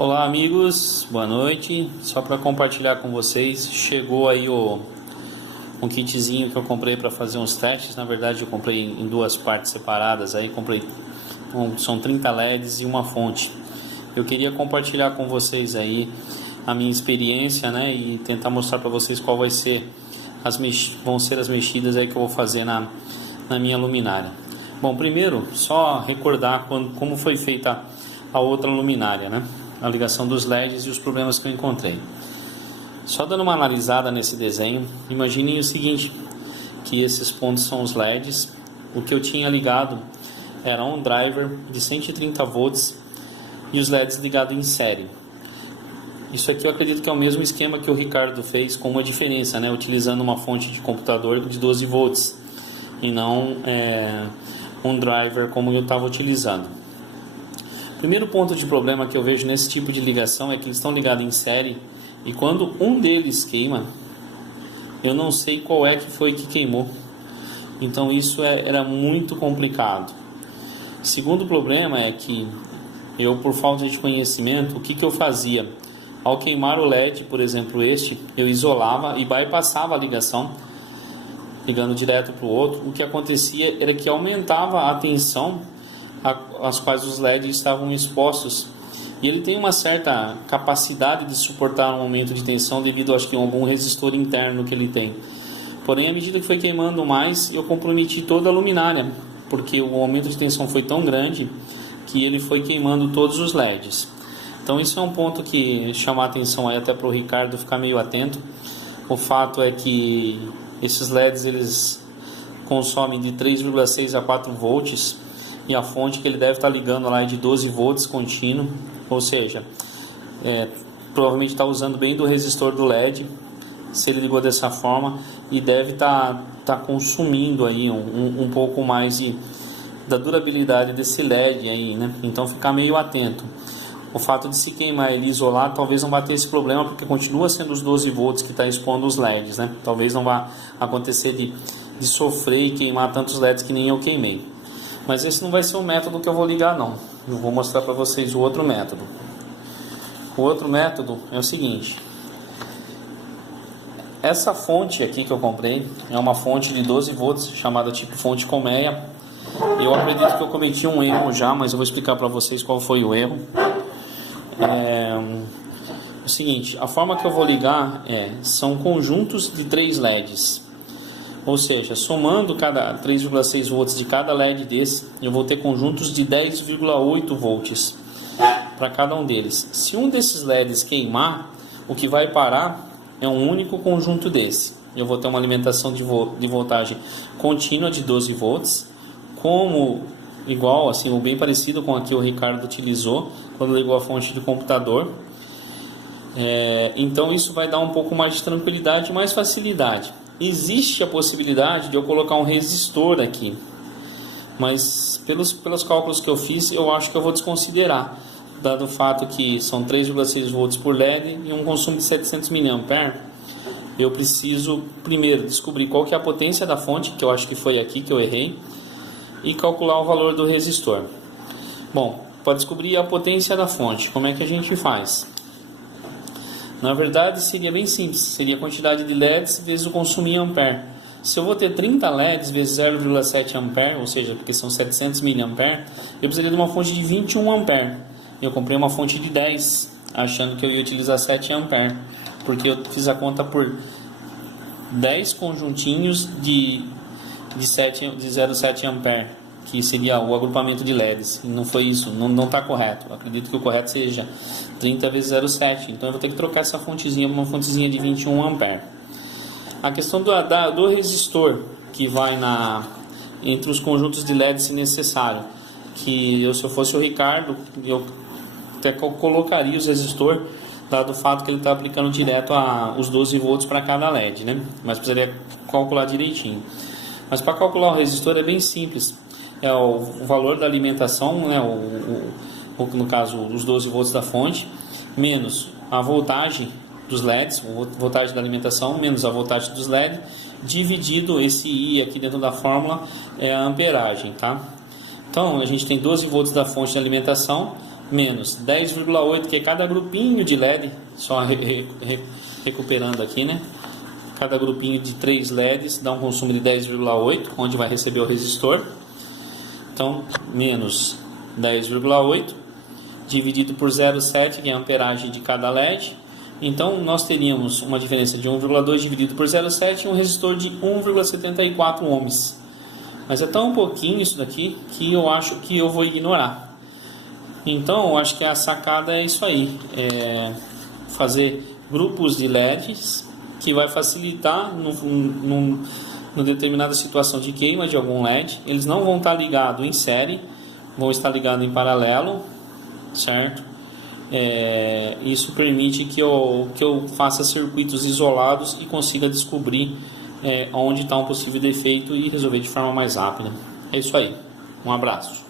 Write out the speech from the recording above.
Olá amigos, boa noite. Só para compartilhar com vocês, chegou aí um kitzinho que eu comprei para fazer uns testes. Na verdade eu comprei em duas partes separadas, aí são 30 LEDs e uma fonte. Eu queria compartilhar com vocês aí a minha experiência, né, e tentar mostrar para vocês qual vão ser as mexidas aí que eu vou fazer na minha luminária. Bom, primeiro só recordar como foi feita a outra luminária, né? A ligação dos LEDs e os problemas que eu encontrei. Só dando uma analisada nesse desenho, imaginem o seguinte, que esses pontos são os LEDs. O que eu tinha ligado era um driver de 130 volts e os LEDs ligados em série. Isso aqui eu acredito que é o mesmo esquema que o Ricardo fez, com uma diferença, né? Utilizando uma fonte de computador de 12 volts e não um driver como eu estava utilizando. Primeiro ponto de problema que eu vejo nesse tipo de ligação é que eles estão ligados em série e quando um deles queima, eu não sei qual é que foi que queimou. Então isso era muito complicado. Segundo problema é que eu, por falta de conhecimento, o que eu fazia? Ao queimar o LED, por exemplo eu isolava e bypassava a ligação, ligando direto para o outro. O que acontecia era que aumentava a tensão às quais os LEDs estavam expostos, e ele tem uma certa capacidade de suportar um aumento de tensão devido, acho que, a um resistor interno que ele tem. Porém, à medida que foi queimando mais, eu comprometi toda a luminária, porque o aumento de tensão foi tão grande que ele foi queimando todos os LEDs. Então isso é um ponto que chama a atenção aí até para o Ricardo ficar meio atento. O fato é que esses LEDs eles consomem de 3,6 a 4 volts, e a fonte que ele deve estar ligando lá é de 12 volts contínuo, ou seja, provavelmente está usando bem do resistor do LED, se ele ligou dessa forma, e deve estar consumindo aí um pouco mais da durabilidade desse LED aí, né? Então ficar meio atento. O fato de se queimar ele isolado talvez não vá ter esse problema, porque continua sendo os 12 volts que está expondo os LEDs, né? Talvez não vá acontecer de sofrer e queimar tantos LEDs que nem eu queimei. Mas esse não vai ser o método que eu vou ligar, não. Eu vou mostrar para vocês o outro método. O outro método é o seguinte. Essa fonte aqui que eu comprei é uma fonte de 12 volts, chamada tipo fonte colmeia. Eu acredito que eu cometi um erro já, mas eu vou explicar para vocês qual foi o erro. O seguinte, a forma que eu vou ligar são conjuntos de 3 LEDs. Ou seja, somando cada 3,6 volts de cada LED desse, eu vou ter conjuntos de 10,8 volts para cada um deles. Se um desses LEDs queimar, o que vai parar é um único conjunto desse. Eu vou ter uma alimentação de voltagem contínua de 12 volts, igual, assim, bem parecido com a que o Ricardo utilizou quando ligou a fonte de computador. Então isso vai dar um pouco mais de tranquilidade e mais facilidade. Existe a possibilidade de eu colocar um resistor aqui, mas pelos cálculos que eu fiz, eu acho que eu vou desconsiderar, dado o fato que são 3,6 volts por LED e um consumo de 700 mA. Eu preciso primeiro descobrir qual que é a potência da fonte, que eu acho que foi aqui que eu errei, e calcular o valor do resistor. Bom, para descobrir a potência da fonte, como é que a gente faz? Na verdade seria bem simples, seria a quantidade de LEDs vezes o consumo em ampere. Se eu vou ter 30 LEDs vezes 0,7 ampere, ou seja, porque são 700 mA, eu precisaria de uma fonte de 21 ampere. Eu comprei uma fonte de 10, achando que eu ia utilizar 7 ampere, porque eu fiz a conta por 10 conjuntinhos de 0,7 ampere, que seria o agrupamento de LEDs, e não foi isso, não está correto. Eu acredito que o correto seja 30 vezes 0,7, então eu vou ter que trocar essa fontezinha por uma fontezinha de 21 ampere. A questão do resistor que vai entre os conjuntos de LED, se necessário, que se eu fosse o Ricardo, eu até colocaria os resistor, dado o fato que ele está aplicando direto os 12 volts para cada LED, né? Mas precisaria calcular direitinho. Mas para calcular o resistor é bem simples. É o valor da alimentação, né, no caso os 12 volts da fonte, menos a voltagem dos LEDs, a voltagem da alimentação, menos a voltagem dos LEDs, dividido esse I aqui dentro da fórmula, é a amperagem, tá? Então a gente tem 12 volts da fonte de alimentação, menos 10,8, que é cada grupinho de LED, só recuperando aqui, né? Cada grupinho de 3 LEDs dá um consumo de 10,8, onde vai receber o resistor. Então, menos 10,8 dividido por 0,7, que é a amperagem de cada LED. Então, nós teríamos uma diferença de 1,2 dividido por 0,7 e um resistor de 1,74 ohms. Mas é tão pouquinho isso daqui que eu acho que eu vou ignorar. Então, eu acho que a sacada é isso aí. Fazer grupos de LEDs que vai facilitar numa determinada situação de queima de algum LED. Eles não vão estar ligados em série, vão estar ligados em paralelo, certo? Isso permite que eu faça circuitos isolados e consiga descobrir onde está um possível defeito e resolver de forma mais rápida. É isso aí. Um abraço.